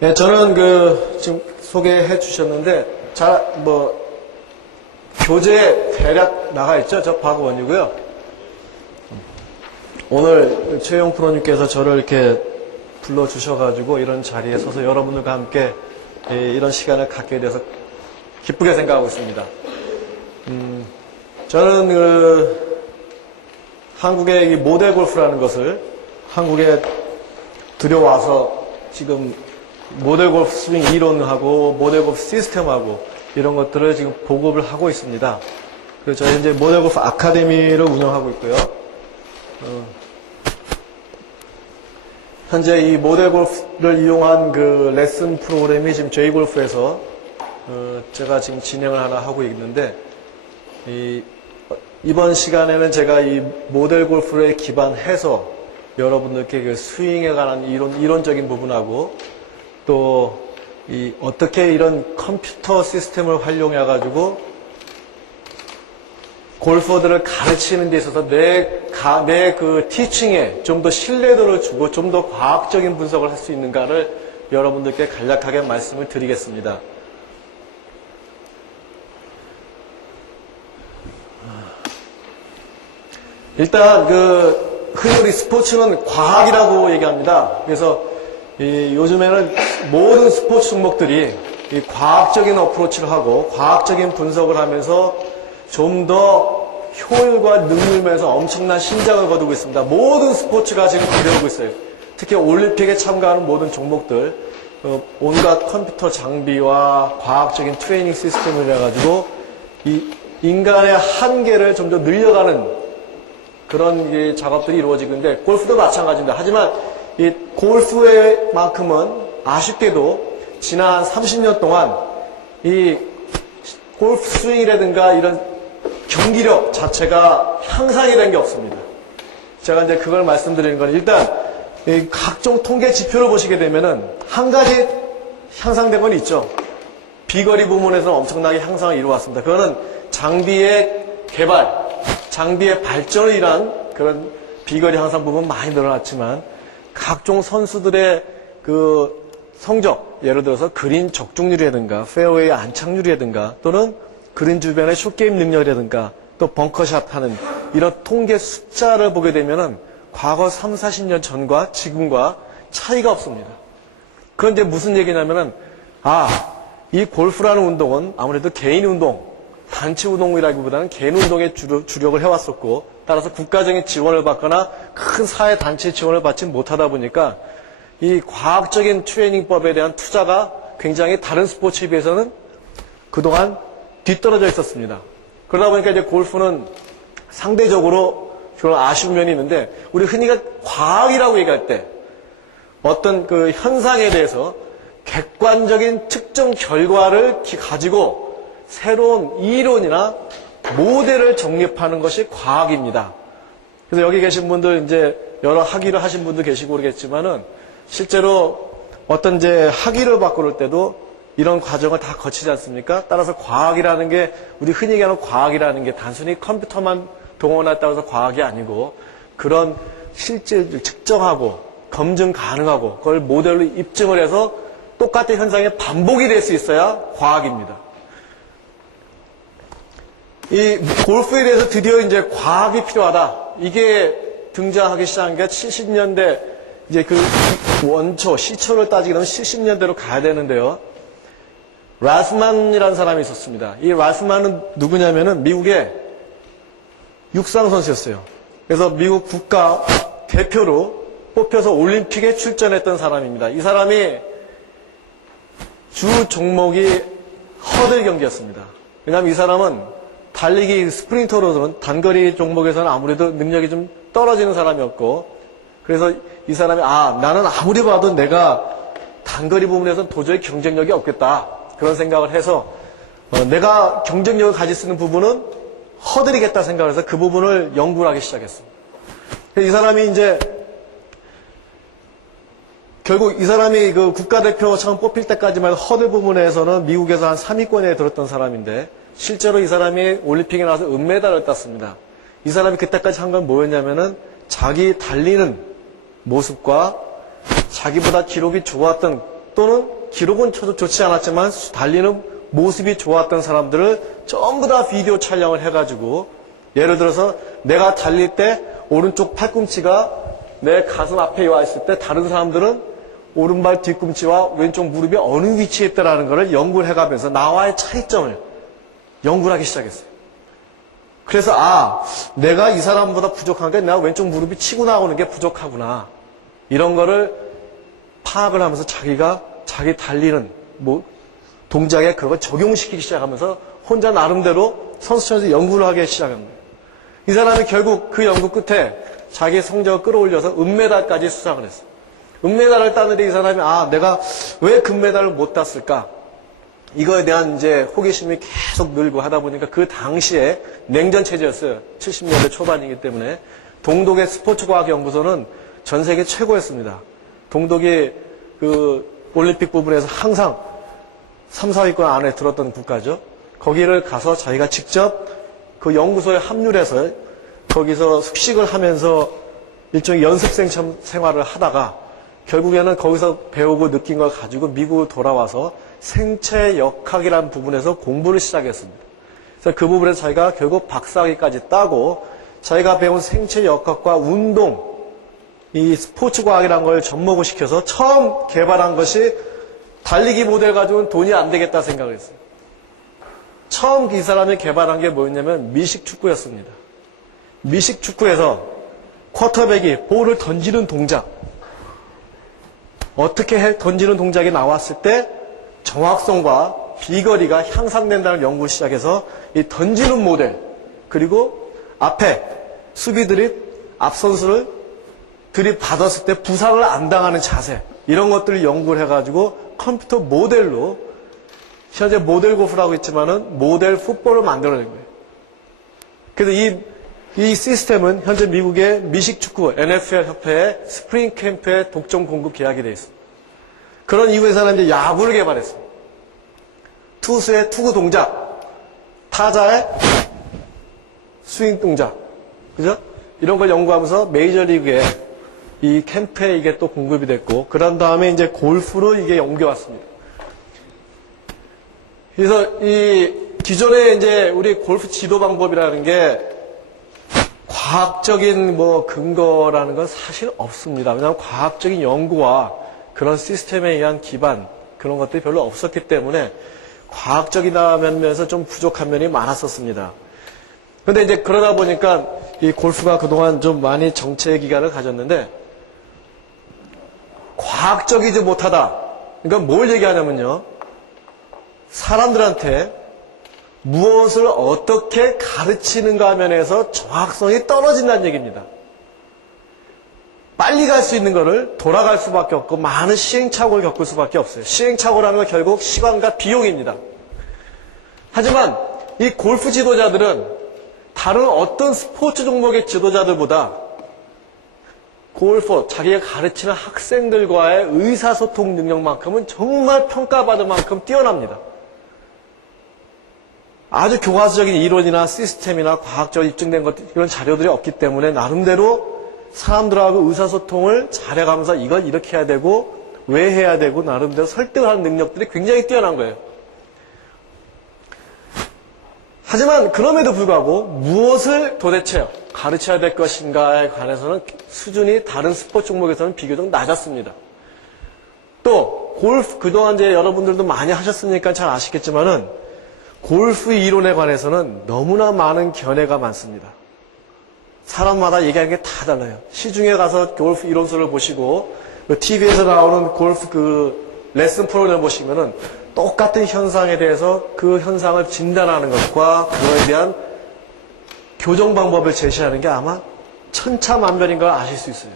네, 저는 지금 소개해 주셨는데, 교재 대략 나가 있죠? 저 박원이고요. 오늘 최영 프로님께서 저를 이렇게 불러주셔가지고 이런 자리에 서서 여러분들과 함께 이런 시간을 갖게 돼서 기쁘게 생각하고 있습니다. 저는 한국의 이 모델 골프라는 것을 한국에 들여와서 지금 모델 골프 스윙 이론하고 모델 골프 시스템하고 이런 것들을 지금 보급을 하고 있습니다. 그래서 저희 이제 모델 골프 아카데미를 운영하고 있고요. 현재 이 모델 골프를 이용한 그 레슨 프로그램이 지금 J골프에서 제가 지금 진행을 하나 하고 있는데, 이번 시간에는 제가 이 모델 골프에 기반해서 여러분들께 그 스윙에 관한 이론적인 부분하고 또 어떻게 이런 컴퓨터 시스템을 활용해 가지고 골퍼들을 가르치는 데 있어서 내 그 티칭에 좀 더 신뢰도를 주고 좀 더 과학적인 분석을 할 수 있는가를 여러분들께 간략하게 말씀을 드리겠습니다. 일단 흔히 우리 스포츠는 과학이라고 얘기합니다. 그래서 요즘에는 모든 스포츠 종목들이 이 과학적인 어프로치를 하고 과학적인 분석을 하면서 좀 더 효율과 능률면에서 엄청난 신장을 거두고 있습니다. 모든 스포츠가 지금 그러고 있어요. 특히 올림픽에 참가하는 모든 종목들, 온갖 컴퓨터 장비와 과학적인 트레이닝 시스템을 해가지고 이 인간의 한계를 좀 더 늘려가는 그런 작업들이 이루어지고 있는데, 골프도 마찬가지입니다. 하지만 이 골프의 만큼은 아쉽게도 지난 30년 동안 이 골프 스윙이라든가 이런 경기력 자체가 향상이 된 게 없습니다. 제가 이제 그걸 말씀드리는 건, 일단 이 각종 통계 지표를 보시게 되면은 한 가지 향상된 건 있죠. 비거리 부문에서는 엄청나게 향상을 이루어왔습니다. 그거는 장비의 개발, 장비의 발전을 위한 그런 비거리 향상 부분 많이 늘어났지만, 각종 선수들의 그 성적, 예를 들어서 그린 적중률이라든가 페어웨이 안착률이라든가 또는 그린 주변의 숏게임 능력이라든가 또 벙커샷 하는 이런 통계 숫자를 보게 되면은 과거 3, 40년 전과 지금과 차이가 없습니다. 그런데 무슨 얘기냐면은, 이 골프라는 운동은 아무래도 개인 운동, 단체 운동이라기보다는 개인 운동에 주력을 해왔었고, 따라서 국가적인 지원을 받거나 큰 사회 단체 지원을 받지 못하다 보니까 이 과학적인 트레이닝법에 대한 투자가 굉장히 다른 스포츠에 비해서는 그동안 뒤떨어져 있었습니다. 그러다 보니까 이제 골프는 상대적으로 그런 아쉬운 면이 있는데, 우리 흔히가 과학이라고 얘기할 때 어떤 그 현상에 대해서 객관적인 특정 결과를 가지고 새로운 이론이나 모델을 정립하는 것이 과학입니다. 그래서 여기 계신 분들, 이제 여러 학위를 하신 분도 계시고 그러겠지만은, 실제로 어떤 이제 학위를 받고 그럴 때도 이런 과정을 다 거치지 않습니까? 따라서 과학이라는 게, 우리 흔히 얘기하는 과학이라는 게 단순히 컴퓨터만 동원했다고 해서 과학이 아니고, 그런 실질을 측정하고 검증 가능하고 그걸 모델로 입증을 해서 똑같은 현상이 반복이 될 수 있어야 과학입니다. 이 골프에 대해서 드디어 이제 과학이 필요하다, 이게 등장하기 시작한 게 70년대, 이제 그 원초, 시초를 따지게 되면 70년대로 가야 되는데요. 라스만이라는 사람이 있었습니다. 이 라스만은 누구냐면은 미국의 육상 선수였어요. 그래서 미국 국가 대표로 뽑혀서 올림픽에 출전했던 사람입니다. 이 사람이 주 종목이 허들 경기였습니다. 왜냐하면 이 사람은 달리기 스프린터로서는 단거리 종목에서는 아무래도 능력이 좀 떨어지는 사람이었고, 그래서 이 사람이 나는 아무리 봐도 내가 단거리 부분에서는 도저히 경쟁력이 없겠다, 그런 생각을 해서 내가 경쟁력을 가질 수 있는 부분은 허들이겠다 생각을 해서 그 부분을 연구를 하기 시작했습니다. 이 사람이 이제 결국 이 사람이 그 국가대표 처음 뽑힐 때까지만 해도 허들 부문에서는 미국에서 한 3위권에 들었던 사람인데 실제로 이 사람이 올림픽에 나와서 은메달을 땄습니다. 이 사람이 그때까지 한 건 뭐였냐면은 자기 달리는 모습과 자기보다 기록이 좋았던 또는 기록은 좋지 않았지만 달리는 모습이 좋았던 사람들을 전부 다 비디오 촬영을 해가지고 예를 들어서 내가 달릴 때 오른쪽 팔꿈치가 내 가슴 앞에 와 있을 때 다른 사람들은 오른발 뒤꿈치와 왼쪽 무릎이 어느 위치에 있다라는 것을 연구를 해가면서 나와의 차이점을 연구를 하기 시작했어요. 그래서 내가 이 사람보다 부족한 게 내가 왼쪽 무릎이 치고 나오는 게 부족하구나. 이런 거를 파악을 하면서 자기가 자기 달리는 동작에 그걸 적용시키기 시작하면서 혼자 나름대로 선수촌에서 연구를 하기 시작한 거예요. 이 사람이 결국 그 연구 끝에 자기 성적을 끌어올려서 은메달까지 수상을 했어요. 은메달을 따는데 이 사람이 내가 왜 금메달을 못 땄을까? 이거에 대한 이제 호기심이 계속 늘고 하다 보니까 그 당시에 냉전 체제였어요. 70년대 초반이기 때문에 동독의 스포츠과학연구소는 전 세계 최고였습니다. 동독이 그 올림픽 부분에서 항상 3, 4위권 안에 들었던 국가죠. 거기를 가서 자기가 직접 그 연구소에 합류를 해서 거기서 숙식을 하면서 일종의 연습생 생활을 하다가 결국에는 거기서 배우고 느낀 걸 가지고 미국으로 돌아와서 생체 역학이라는 부분에서 공부를 시작했습니다. 그래서 그 부분에서 자기가 결국 박사학위까지 따고 자기가 배운 생체 역학과 운동, 이 스포츠 과학이라는 걸 접목을 시켜서 처음 개발한 것이 달리기 모델 가지고는 돈이 안 되겠다 생각을 했어요. 처음 이 사람이 개발한 게 뭐였냐면 미식 축구였습니다. 미식 축구에서 쿼터백이 볼을 던지는 동작, 어떻게 던지는 동작이 나왔을 때 정확성과 비거리가 향상된다는 연구를 시작해서 이 던지는 모델, 그리고 앞에 수비들이 앞 선수를 들이받았을 때 부상을 안 당하는 자세, 이런 것들을 연구를 해가지고 컴퓨터 모델로 현재 모델 골프라고 있지만은 모델 풋볼을 만들어낸 거예요. 그래서 이 시스템은 현재 미국의 미식축구 NFL 협회의 스프링 캠프에 독점 공급 계약이 되어 있습니다. 그런 이후에 사람이 이제 야구를 개발했습니다. 투수의 투구 동작, 타자의 스윙 동작, 그죠? 이런 걸 연구하면서 메이저리그에 이 캠프에 이게 또 공급이 됐고, 그런 다음에 이제 골프로 이게 옮겨왔습니다. 그래서 이 기존에 이제 우리 골프 지도 방법이라는 게 과학적인 근거라는 건 사실 없습니다. 왜냐하면 과학적인 연구와 그런 시스템에 의한 기반, 그런 것들이 별로 없었기 때문에 과학적이다 면에서 좀 부족한 면이 많았었습니다. 그런데 이제 그러다 보니까 이 골프가 그동안 좀 많이 정체의 기간을 가졌는데 과학적이지 못하다. 그러니까 뭘 얘기하냐면요. 사람들한테 무엇을 어떻게 가르치는가 면에서 정확성이 떨어진다는 얘기입니다. 빨리 갈 수 있는 거를 돌아갈 수밖에 없고 많은 시행착오를 겪을 수밖에 없어요. 시행착오라는 건 결국 시간과 비용입니다. 하지만 이 골프 지도자들은 다른 어떤 스포츠 종목의 지도자들보다 골퍼, 자기가 가르치는 학생들과의 의사소통 능력만큼은 정말 평가받을 만큼 뛰어납니다. 아주 교과서적인 이론이나 시스템이나 과학적으로 입증된 것들, 이런 자료들이 없기 때문에 나름대로 사람들하고 의사소통을 잘해가면서 이걸 이렇게 해야 되고 왜 해야 되고 나름대로 설득을 하는 능력들이 굉장히 뛰어난 거예요. 하지만 그럼에도 불구하고 무엇을 도대체 가르쳐야 될 것인가에 관해서는 수준이 다른 스포츠 종목에서는 비교적 낮았습니다. 또 골프, 그동안 이제 여러분들도 많이 하셨으니까 잘 아시겠지만은 골프 이론에 관해서는 너무나 많은 견해가 많습니다. 사람마다 얘기하는 게 다 달라요. 시중에 가서 골프 이론서를 보시고 TV에서 나오는 골프 레슨 프로그램 보시면은 똑같은 현상에 대해서 그 현상을 진단하는 것과 그거에 대한 교정 방법을 제시하는 게 아마 천차만별인 걸 아실 수 있어요.